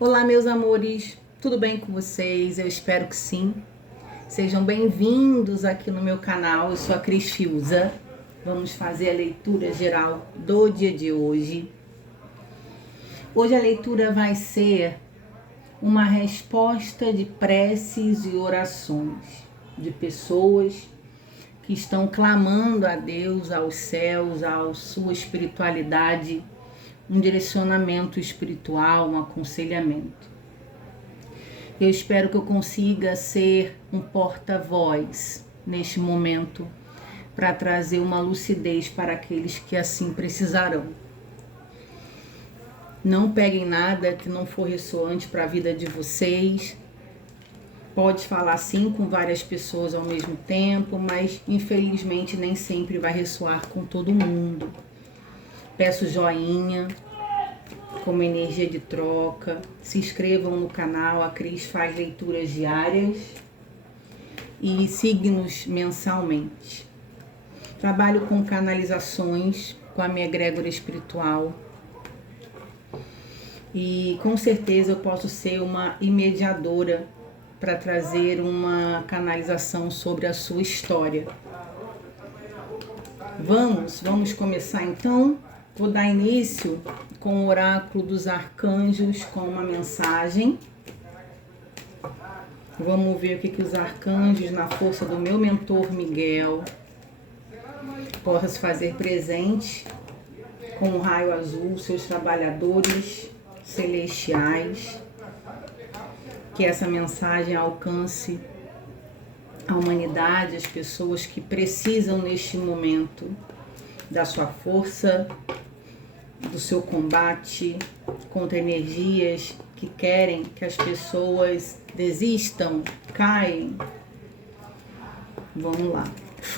Olá, meus amores, tudo bem com vocês? Eu espero que sim. Sejam bem-vindos aqui no meu canal. Eu sou a Cris Fiuza. Vamos fazer a leitura geral do dia de hoje. Hoje a leitura vai ser uma resposta de preces e orações de pessoas que estão clamando a Deus, aos céus, à sua espiritualidade, um direcionamento espiritual, um aconselhamento. Eu espero que eu consiga ser um porta-voz neste momento para trazer uma lucidez para aqueles que assim precisarão. Não peguem nada que não for ressoante para a vida de vocês. Pode falar sim com várias pessoas ao mesmo tempo, mas infelizmente nem sempre vai ressoar com todo mundo. Peço joinha como energia de troca. Se inscrevam no canal, a Cris faz leituras diárias e signos mensalmente. Trabalho com canalizações com a minha egrégora espiritual e com certeza eu posso ser uma mediadora para trazer uma canalização sobre a sua história. Vamos começar então. Vou dar início com o oráculo dos arcanjos, com uma mensagem. Vamos ver o que os arcanjos, na força do meu mentor Miguel, possam se fazer presente com o raio azul, seus trabalhadores celestiais. Que essa mensagem alcance a humanidade, as pessoas que precisam neste momento da sua força, do seu combate contra energias que querem que as pessoas desistam, caem. Vamos lá.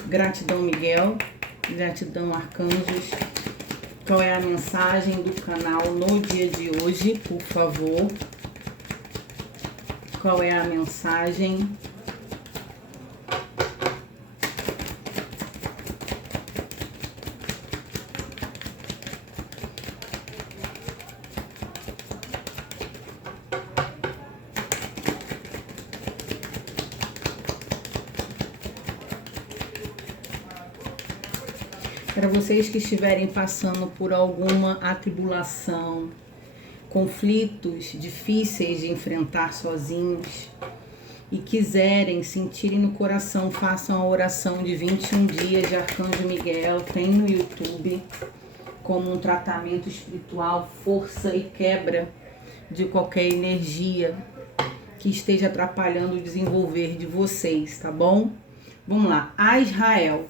Gratidão, Miguel. Gratidão, arcanjos. Qual é a mensagem do canal no dia de hoje, por favor? Qual é a mensagem? Para vocês que estiverem passando por alguma atribulação, conflitos difíceis de enfrentar sozinhos e quiserem, sentirem no coração, façam a oração de 21 dias de Arcanjo Miguel, tem no YouTube, como um tratamento espiritual, força e quebra de qualquer energia que esteja atrapalhando o desenvolver de vocês, tá bom? Vamos lá, Azrael.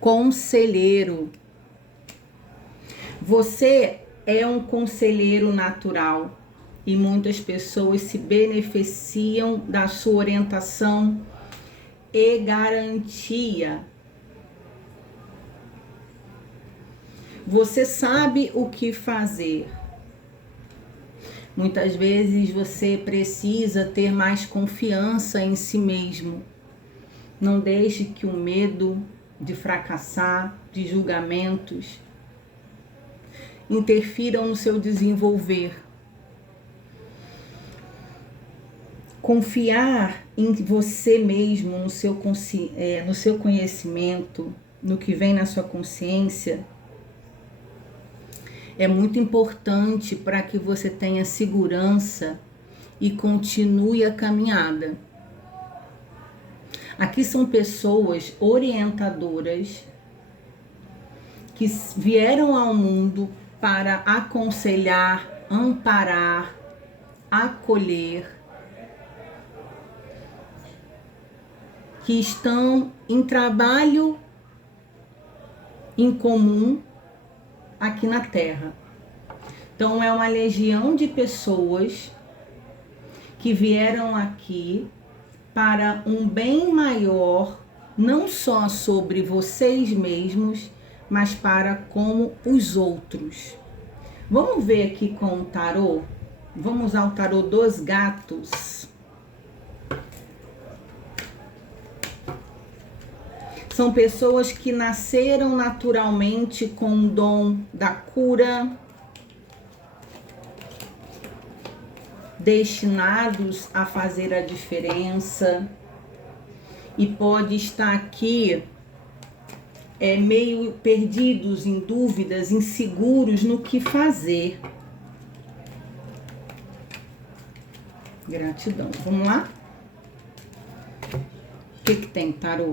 Conselheiro. Você é um conselheiro natural e muitas pessoas se beneficiam da sua orientação e garantia. Você sabe o que fazer. Muitas vezes você precisa ter mais confiança em si mesmo. Não deixe que o medo de fracassar, de julgamentos, interfiram no seu desenvolver. Confiar em você mesmo, no seu conhecimento, no que vem na sua consciência, é muito importante para que você tenha segurança e continue a caminhada. Aqui são pessoas orientadoras que vieram ao mundo para aconselhar, amparar, acolher, que estão em trabalho em comum aqui na Terra. Então é uma legião de pessoas que vieram aqui para um bem maior, não só sobre vocês mesmos, mas para como os outros. Vamos ver aqui com o tarô? Vamos ao tarô dos gatos. São pessoas que nasceram naturalmente com o dom da cura, destinados a fazer a diferença e pode estar aqui meio perdidos, em dúvidas, inseguros no que fazer. Gratidão. Vamos lá? O que tem, tarô?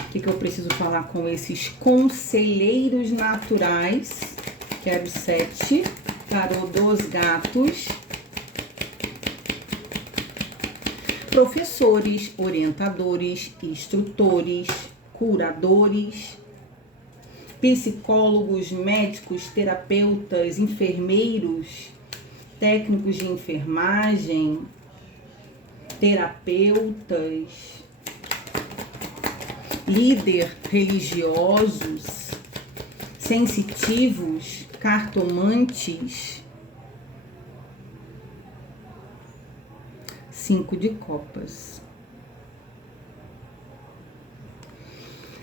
O que eu preciso falar com esses conselheiros naturais? Quero 7. Tarô dos gatos. Professores, orientadores, instrutores, curadores, psicólogos, médicos, terapeutas, enfermeiros, técnicos de enfermagem, terapeutas, líder religiosos, sensitivos, cartomantes. 5 de copas.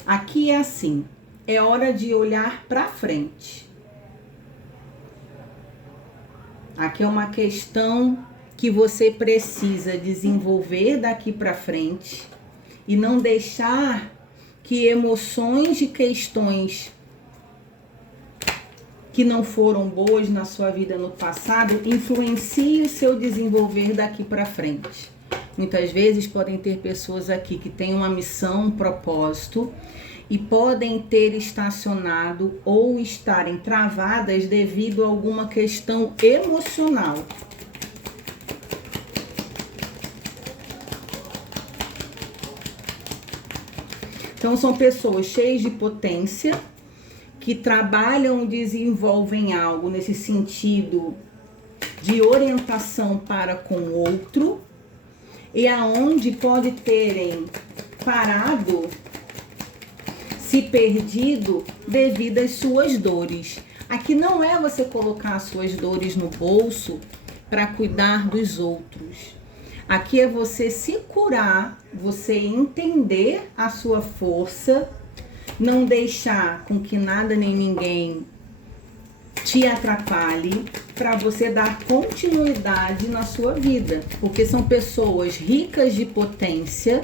Aqui é assim, é hora de olhar para frente. Aqui é uma questão que você precisa desenvolver daqui para frente e não deixar que emoções e questões que não foram boas na sua vida no passado influenciem o seu desenvolver daqui para frente. Muitas vezes podem ter pessoas aqui que têm uma missão, um propósito e podem ter estacionado ou estarem travadas devido a alguma questão emocional. Então são pessoas cheias de potência, que trabalham, desenvolvem algo nesse sentido de orientação para com o outro e aonde pode terem parado, se perdido devido às suas dores. Aqui não é você colocar as suas dores no bolso para cuidar dos outros. Aqui é você se curar, você entender a sua força, não deixar com que nada nem ninguém te atrapalhe para você dar continuidade na sua vida. Porque são pessoas ricas de potência,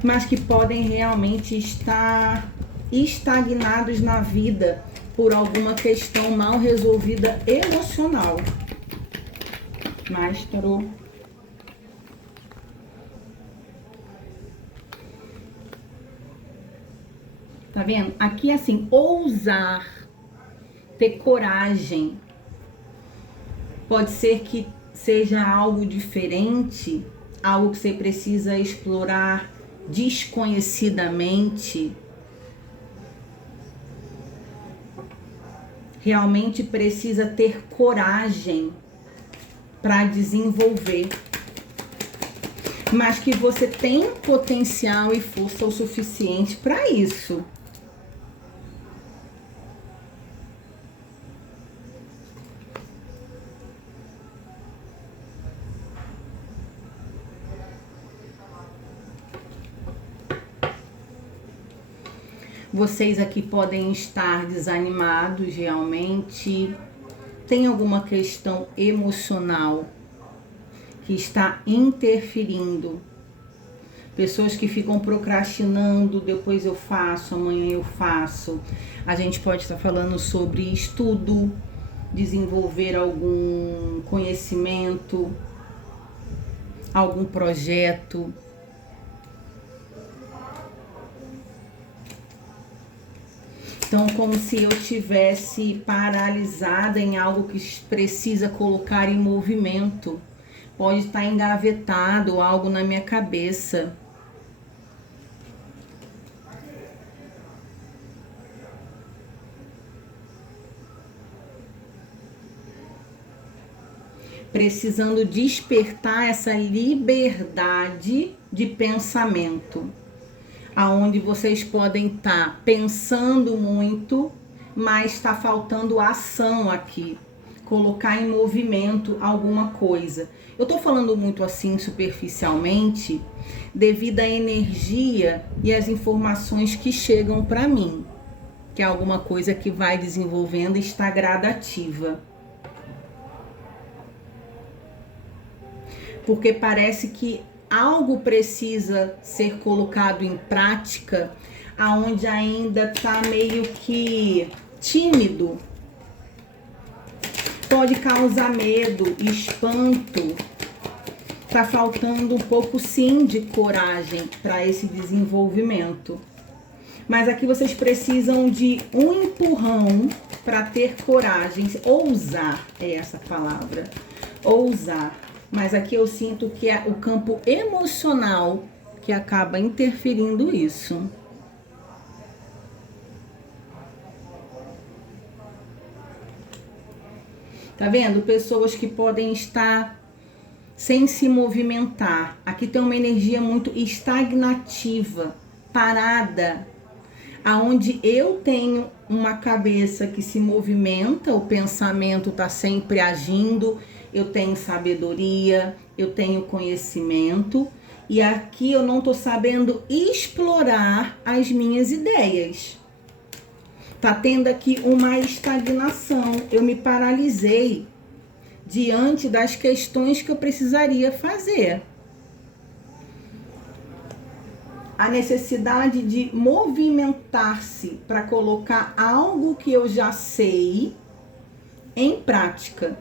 mas que podem realmente estar estagnados na vida por alguma questão mal resolvida emocional. Mais tarô. Tá vendo? Aqui é assim, ousar, ter coragem. Pode ser que seja algo diferente, algo que você precisa explorar desconhecidamente. Realmente precisa ter coragem para desenvolver. Mas que você tem potencial e força o suficiente para isso. Vocês aqui podem estar desanimados realmente. Tem alguma questão emocional que está interferindo. Pessoas que ficam procrastinando, depois eu faço, amanhã eu faço. A gente pode estar falando sobre estudo, desenvolver algum conhecimento, algum projeto. Então, como se eu estivesse paralisada em algo que precisa colocar em movimento. Pode estar engavetado algo na minha cabeça. Precisando despertar essa liberdade de pensamento. Aonde vocês podem estar pensando muito, mas está faltando ação aqui. Colocar em movimento alguma coisa. Eu tô falando muito assim superficialmente devido à energia e às informações que chegam para mim, que é alguma coisa que vai desenvolvendo e está gradativa. porque parece que algo precisa ser colocado em prática, aonde ainda tá meio que tímido. Pode causar medo, espanto. Tá faltando um pouco sim de coragem para esse desenvolvimento. Mas aqui vocês precisam de um empurrão para ter coragem, ousar é essa palavra, ousar. Mas aqui eu sinto que é o campo emocional que acaba interferindo isso. Tá vendo? Pessoas que podem estar sem se movimentar. Aqui tem uma energia muito estagnativa, parada, aonde eu tenho uma cabeça que se movimenta, o pensamento tá sempre agindo, eu tenho sabedoria, eu tenho conhecimento, e aqui eu não tô sabendo explorar as minhas ideias. Tá tendo aqui uma estagnação, eu me paralisei diante das questões que eu precisaria fazer. A necessidade de movimentar-se para colocar algo que eu já sei em prática.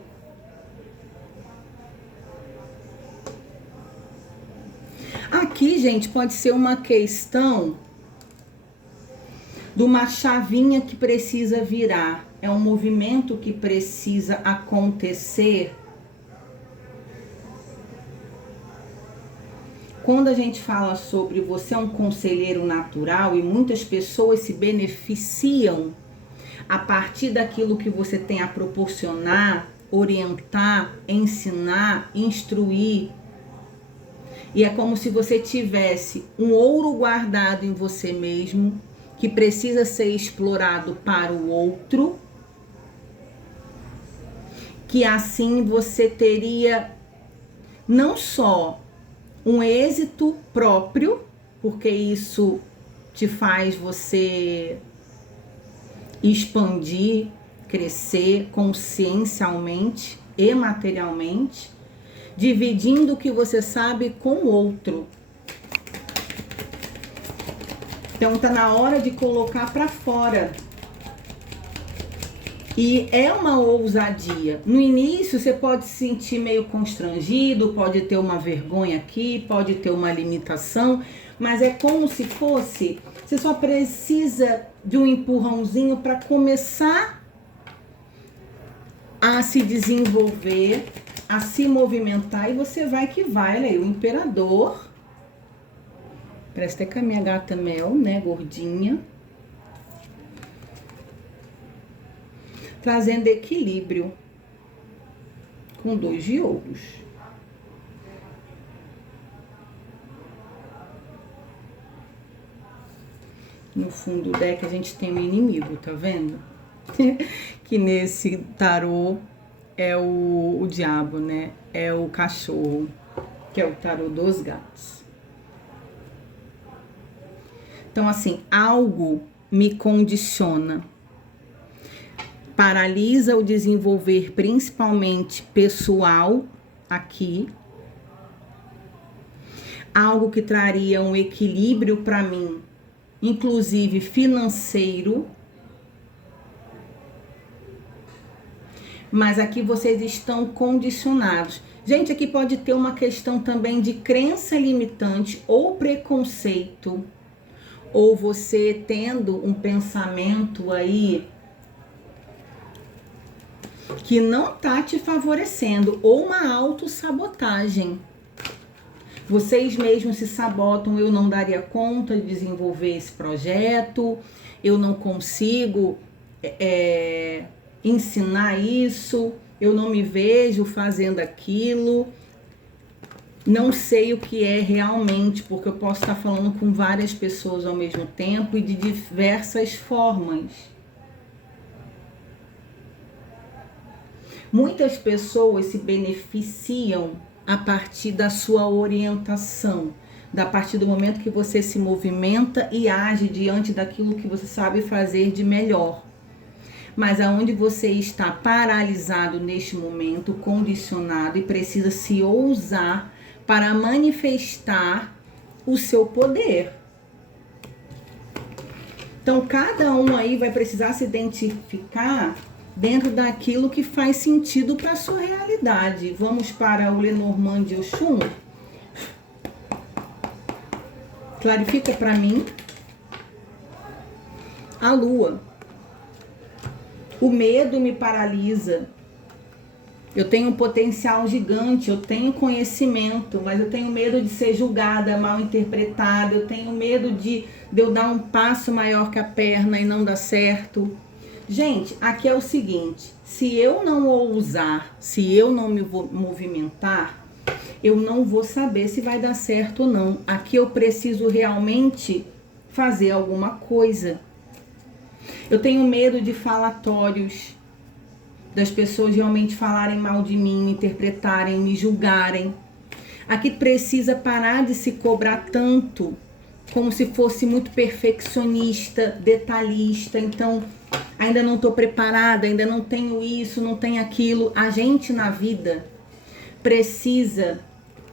Aqui, gente, pode ser uma questão de uma chavinha que precisa virar. É um movimento que precisa acontecer. Quando a gente fala sobre você é um conselheiro natural e muitas pessoas se beneficiam a partir daquilo que você tem a proporcionar, orientar, ensinar, instruir. E é como se você tivesse um ouro guardado em você mesmo, que precisa ser explorado para o outro, que assim você teria não só um êxito próprio, porque isso te faz você expandir, crescer consciencialmente e materialmente, dividindo o que você sabe com o outro. Então tá na hora de colocar para fora. E é uma ousadia. No início você pode se sentir meio constrangido, pode ter uma vergonha aqui, pode ter uma limitação, mas é como se fosse, você só precisa de um empurrãozinho para começar a se desenvolver, a se movimentar, e você vai que vai. Olha aí, o imperador. Parece até com a minha gata Mel, né, gordinha. Trazendo equilíbrio com 2 de ouros. No fundo do deck a gente tem um inimigo, tá vendo? Que nesse tarô é o diabo, né? É o cachorro, que é o tarô dos gatos. Então, assim, algo me condiciona. Paralisa o desenvolver, principalmente pessoal, aqui. Algo que traria um equilíbrio para mim, inclusive financeiro. Mas aqui vocês estão condicionados. Gente, aqui pode ter uma questão também de crença limitante ou preconceito. Ou você tendo um pensamento aí que não tá te favorecendo, ou uma autossabotagem. Vocês mesmos se sabotam, eu não daria conta de desenvolver esse projeto, eu não consigo ensinar isso, eu não me vejo fazendo aquilo, não sei o que é realmente, porque eu posso estar falando com várias pessoas ao mesmo tempo e de diversas formas. Muitas pessoas se beneficiam a partir da sua orientação, a partir do momento que você se movimenta e age diante daquilo que você sabe fazer de melhor. Mas aonde você está paralisado neste momento, condicionado, e precisa se ousar para manifestar o seu poder. Então, cada um aí vai precisar se identificar dentro daquilo que faz sentido para a sua realidade. Vamos para o Lenormand de Oxum. Clarifica para mim. A lua. O medo me paralisa. Eu tenho um potencial gigante, eu tenho conhecimento, mas eu tenho medo de ser julgada, mal interpretada, eu tenho medo de eu dar um passo maior que a perna e não dar certo. Gente, aqui é o seguinte, se eu não ousar, se eu não me movimentar, eu não vou saber se vai dar certo ou não. Aqui eu preciso realmente fazer alguma coisa. Eu tenho medo de falatórios, das pessoas realmente falarem mal de mim, me interpretarem, me julgarem. Aqui precisa parar de se cobrar tanto, como se fosse muito perfeccionista, detalhista. Então, ainda não estou preparada, ainda não tenho isso, não tenho aquilo. A gente na vida precisa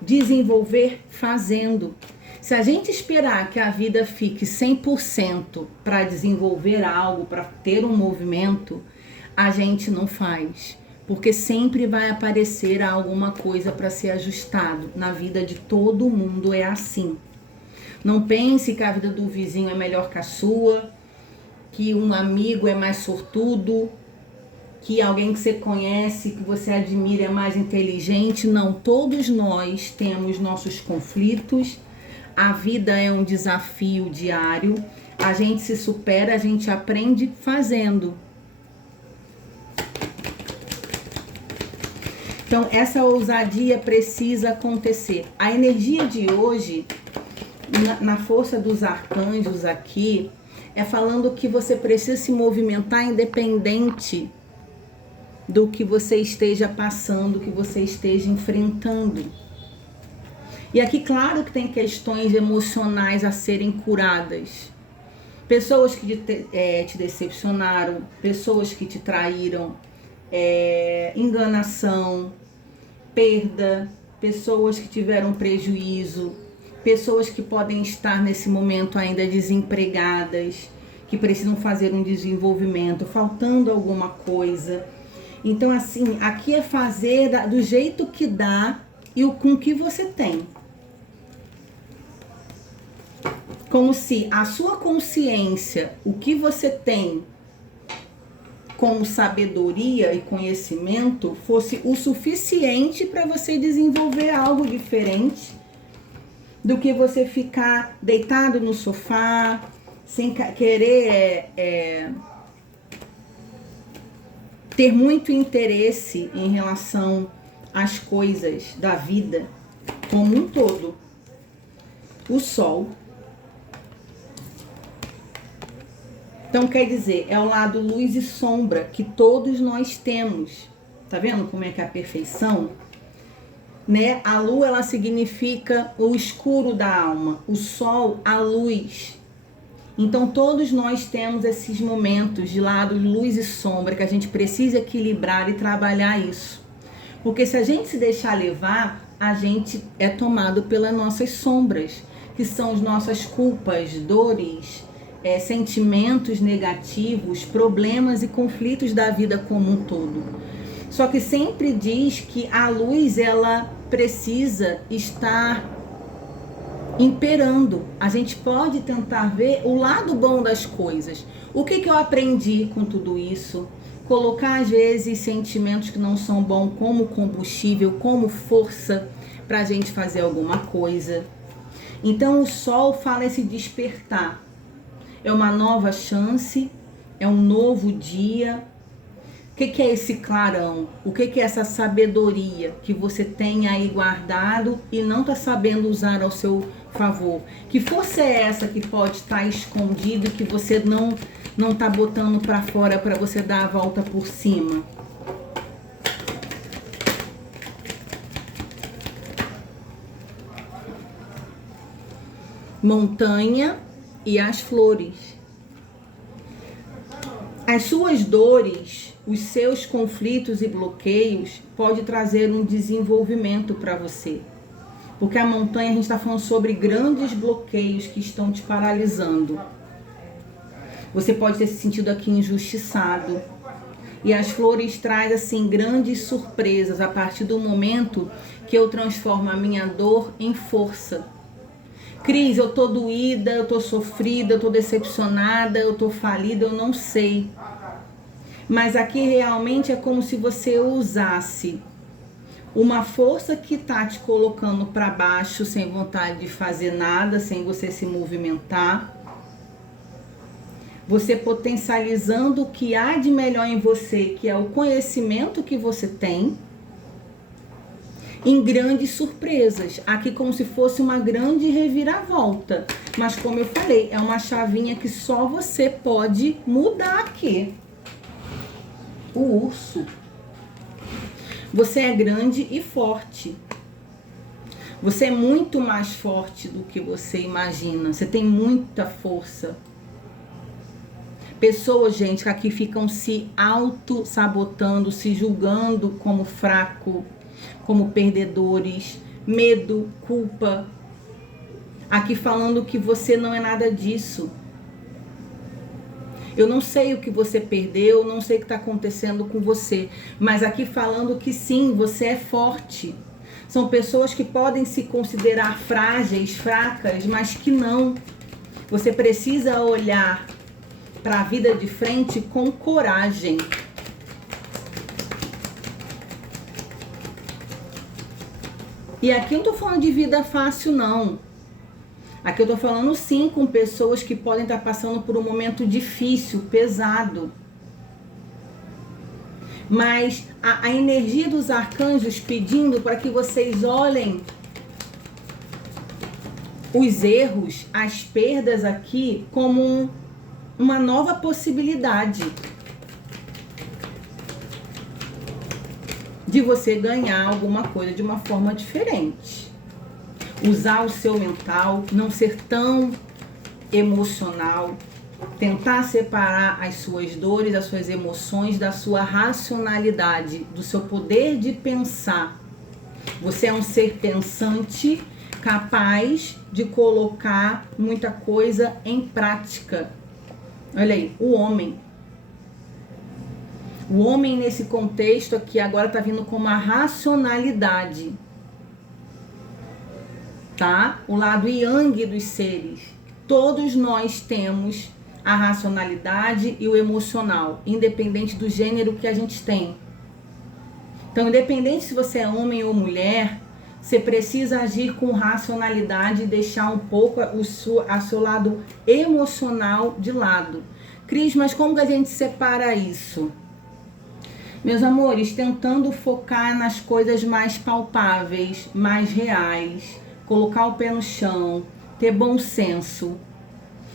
desenvolver fazendo. Se a gente esperar que a vida fique 100% para desenvolver algo, para ter um movimento, a gente não faz, porque sempre vai aparecer alguma coisa para ser ajustado. Na vida de todo mundo é assim. Não pense que a vida do vizinho é melhor que a sua, que um amigo é mais sortudo, que alguém que você conhece, que você admira é mais inteligente. Não, todos nós temos nossos conflitos. A vida é um desafio diário. A gente se supera, a gente aprende fazendo. Então, essa ousadia precisa acontecer. A energia de hoje, na força dos arcanjos aqui, é falando que você precisa se movimentar independente do que você esteja passando, do que você esteja enfrentando. E aqui, claro que tem questões emocionais a serem curadas. Pessoas que te decepcionaram, pessoas que te traíram, enganação, perda, pessoas que tiveram prejuízo, pessoas que podem estar nesse momento ainda desempregadas, que precisam fazer um desenvolvimento, faltando alguma coisa. Então, assim, aqui é fazer do jeito que dá e com o que você tem. Como se a sua consciência, o que você tem como sabedoria e conhecimento, fosse o suficiente para você desenvolver algo diferente do que você ficar deitado no sofá, sem querer ter muito interesse em relação às coisas da vida como um todo. O Sol. Então, quer dizer, é o lado luz e sombra que todos nós temos. Tá vendo como é que é a perfeição? Né? A lua, ela significa o escuro da alma. O sol, a luz. Então, todos nós temos esses momentos de lado luz e sombra que a gente precisa equilibrar e trabalhar isso. Porque se a gente se deixar levar, a gente é tomado pelas nossas sombras, que são as nossas culpas, dores, sentimentos negativos, problemas e conflitos da vida como um todo. Só que sempre diz que a luz, ela precisa estar imperando. A gente pode tentar ver o lado bom das coisas. O que eu aprendi com tudo isso? Colocar às vezes sentimentos que não são bons como combustível, como força para a gente fazer alguma coisa. Então o sol fala esse despertar. É uma nova chance, é um novo dia. O que é esse clarão? O que é essa sabedoria que você tem aí guardado e não está sabendo usar ao seu favor? Que força é essa que pode estar escondida e que você não está botando para fora para você dar a volta por cima? Montanha e as flores. As suas dores, os seus conflitos e bloqueios pode trazer um desenvolvimento para você. Porque a montanha, a gente está falando sobre grandes bloqueios que estão te paralisando. Você pode ter se sentido aqui injustiçado. E as flores trazem, assim, grandes surpresas a partir do momento que eu transformo a minha dor em força. Cris, eu tô doída, eu tô sofrida, eu tô decepcionada, eu tô falida, eu não sei. Mas aqui realmente é como se você usasse uma força que tá te colocando para baixo, sem vontade de fazer nada, sem você se movimentar. Você potencializando o que há de melhor em você, que é o conhecimento que você tem, em grandes surpresas. Aqui como se fosse uma grande reviravolta. Mas como eu falei, é uma chavinha que só você pode mudar aqui. O urso. Você é grande e forte. Você é muito mais forte do que você imagina. Você tem muita força. Pessoas, gente, que aqui ficam se auto-sabotando, se julgando como fraco, como perdedores, medo, culpa. Aqui falando que você não é nada disso. Eu não sei o que você perdeu, não sei o que está acontecendo com você, mas aqui falando que sim, você é forte. São pessoas que podem se considerar frágeis, fracas, mas que não. Você precisa olhar para a vida de frente com coragem. E aqui eu não tô falando de vida fácil, não. Aqui eu tô falando sim com pessoas que podem estar passando por um momento difícil, pesado. Mas a energia dos arcanjos pedindo para que vocês olhem os erros, as perdas aqui como uma nova possibilidade de você ganhar alguma coisa de uma forma diferente. Usar o seu mental, não ser tão emocional, tentar separar as suas dores, as suas emoções da sua racionalidade, do seu poder de pensar. Você é um ser pensante, capaz de colocar muita coisa em prática. Olha aí, o homem. O homem nesse contexto aqui agora tá vindo com uma racionalidade. Tá? O lado yang dos seres. Todos nós temos a racionalidade e o emocional, independente do gênero que a gente tem. Então, independente se você é homem ou mulher, você precisa agir com racionalidade e deixar um pouco a seu lado emocional de lado. Cris, mas como que a gente separa isso? Meus amores, tentando focar nas coisas mais palpáveis, mais reais, colocar o pé no chão, ter bom senso,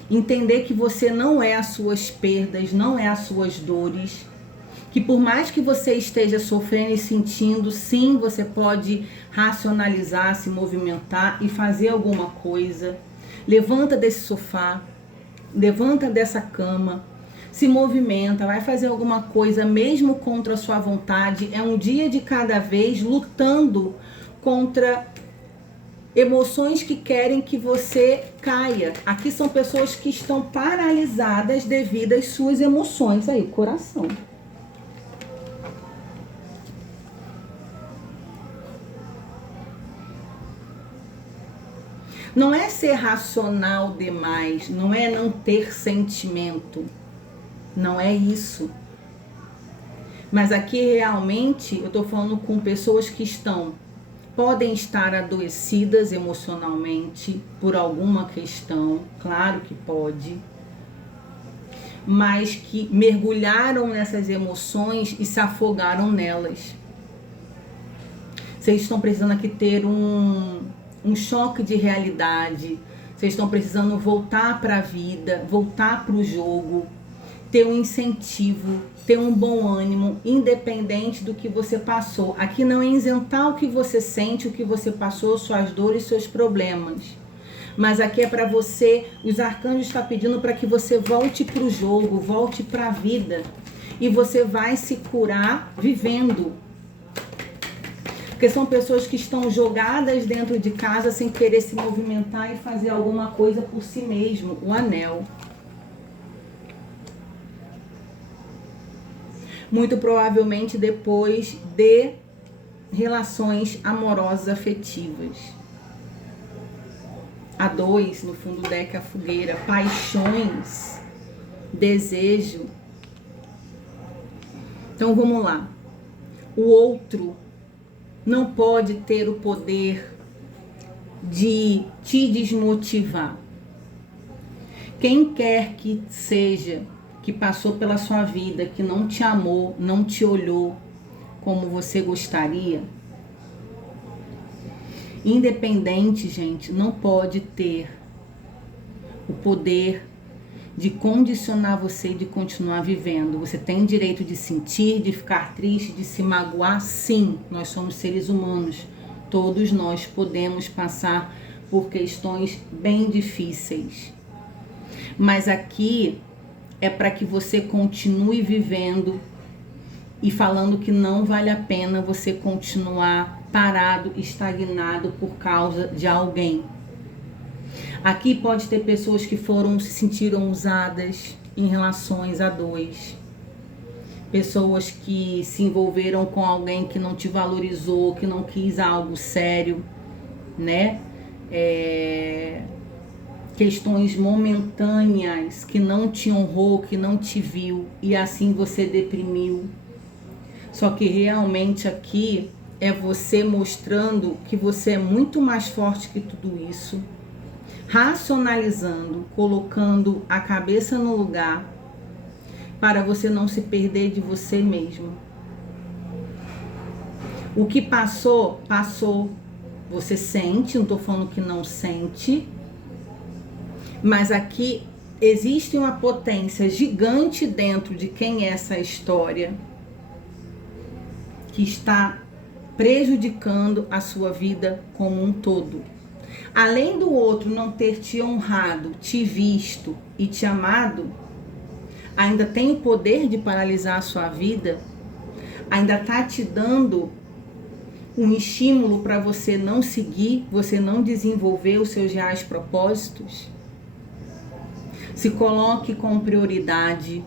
entender que você não é as suas perdas, não é as suas dores, que por mais que você esteja sofrendo e sentindo, sim, você pode racionalizar, se movimentar e fazer alguma coisa. Levanta desse sofá, levanta dessa cama, se movimenta, vai fazer alguma coisa mesmo contra a sua vontade. É um dia de cada vez lutando contra emoções que querem que você caia. Aqui são pessoas que estão paralisadas devido às suas emoções. Aí, coração. Não é ser racional demais, não é não ter sentimento. Não é isso. Mas aqui realmente eu tô falando com pessoas que podem estar adoecidas emocionalmente por alguma questão, claro que pode, mas que mergulharam nessas emoções e se afogaram nelas. Vocês estão precisando aqui ter um choque de realidade, vocês estão precisando voltar para a vida, voltar para o jogo, ter um incentivo, ter um bom ânimo, independente do que você passou. Aqui não é isentar o que você sente, o que você passou, suas dores, seus problemas. Mas aqui é para você, os arcanjos estão pedindo para que você volte para o jogo, volte para a vida. E você vai se curar vivendo. Porque são pessoas que estão jogadas dentro de casa sem querer se movimentar e fazer alguma coisa por si mesmo. O anel. Muito provavelmente depois de relações amorosas afetivas. A 2, no fundo do deck, a fogueira. Paixões, desejo. Então vamos lá. O outro não pode ter o poder de te desmotivar. Quem quer que seja que passou pela sua vida, que não te amou, não te olhou como você gostaria, independente, gente, não pode ter o poder de condicionar você de continuar vivendo. Você tem direito de sentir, de ficar triste, de se magoar, sim. Nós somos seres humanos. Todos nós podemos passar por questões bem difíceis. Mas aqui é para que você continue vivendo e falando que não vale a pena você continuar parado, estagnado por causa de alguém. Aqui pode ter pessoas que se sentiram usadas em relações a 2. Pessoas que se envolveram com alguém que não te valorizou, que não quis algo sério, né? Questões momentâneas, que não te honrou, que não te viu e assim você deprimiu. Só que realmente aqui é você mostrando que você é muito mais forte que tudo isso, racionalizando, colocando a cabeça no lugar para você não se perder de você mesmo. O que passou, passou. Você sente, não estou falando que não sente, mas aqui existe uma potência gigante dentro de quem é essa história que está prejudicando a sua vida como um todo. Além do outro não ter te honrado, te visto e te amado, ainda tem o poder de paralisar a sua vida, ainda está te dando um estímulo para você não seguir, você não desenvolver os seus reais propósitos. Se coloque com prioridade,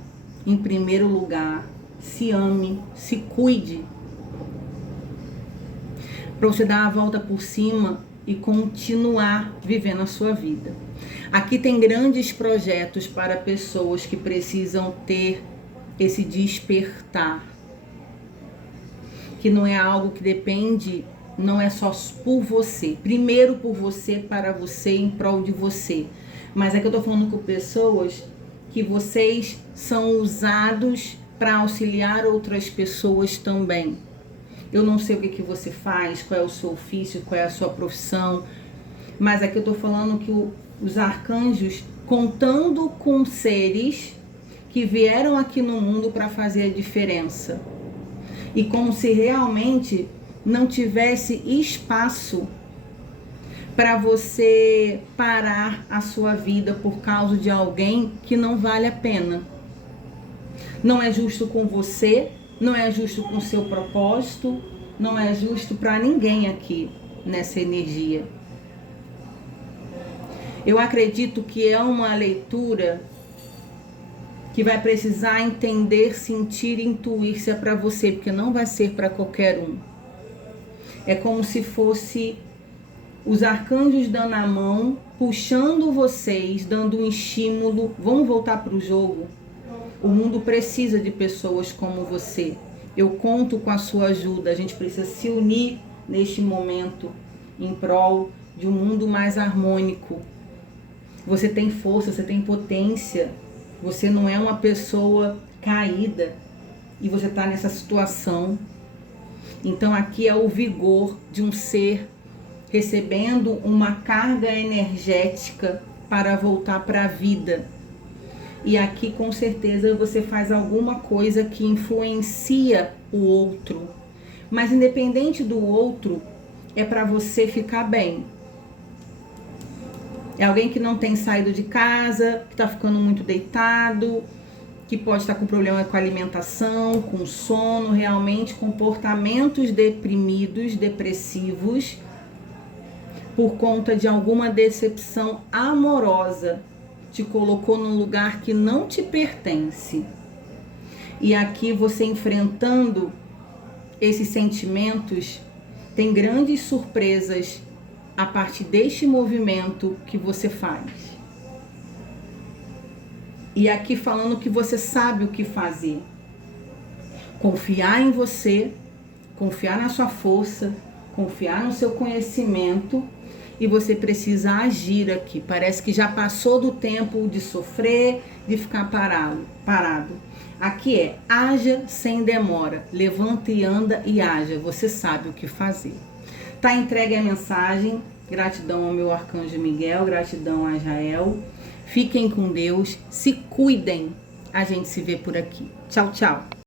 em primeiro lugar, se ame, se cuide, para você dar a volta por cima e continuar vivendo a sua vida. Aqui tem grandes projetos para pessoas que precisam ter esse despertar, que não é algo que depende, não é só por você. Primeiro por você, para você, em prol de você. Mas é que eu tô falando com pessoas que vocês são usados para auxiliar outras pessoas também. Eu não sei o que você faz, qual é o seu ofício, qual é a sua profissão, mas aqui eu tô falando que os arcanjos, contando com seres que vieram aqui no mundo para fazer a diferença. E como se realmente não tivesse espaço para você parar a sua vida por causa de alguém que não vale a pena. Não é justo com você, não é justo com o seu propósito, não é justo para ninguém aqui nessa energia. Eu acredito que é uma leitura que vai precisar entender, sentir, intuir se é para você, porque não vai ser para qualquer um. É como se fosse os arcanjos dando a mão, puxando vocês, dando um estímulo. Vamos voltar para o jogo? O mundo precisa de pessoas como você. Eu conto com a sua ajuda. A gente precisa se unir neste momento em prol de um mundo mais harmônico. Você tem força, você tem potência. Você não é uma pessoa caída e você está nessa situação. Então aqui é o vigor de um ser recebendo uma carga energética para voltar para a vida. E aqui com certeza você faz alguma coisa que influencia o outro. Mas independente do outro, é para você ficar bem. É alguém que não tem saído de casa, que está ficando muito deitado, que pode estar com problema com alimentação, com sono, realmente comportamentos deprimidos, depressivos, por conta de alguma decepção amorosa, te colocou num lugar que não te pertence. E aqui você enfrentando esses sentimentos, tem grandes surpresas a partir deste movimento que você faz. E aqui falando que você sabe o que fazer. Confiar em você, confiar na sua força, confiar no seu conhecimento, e você precisa agir aqui. Parece que já passou do tempo de sofrer, de ficar parado. Aqui é, haja sem demora, levanta e anda e haja, você sabe o que fazer. Tá entregue a mensagem, gratidão ao meu arcanjo Miguel, gratidão a Jael. Fiquem com Deus, se cuidem, a gente se vê por aqui. Tchau, tchau.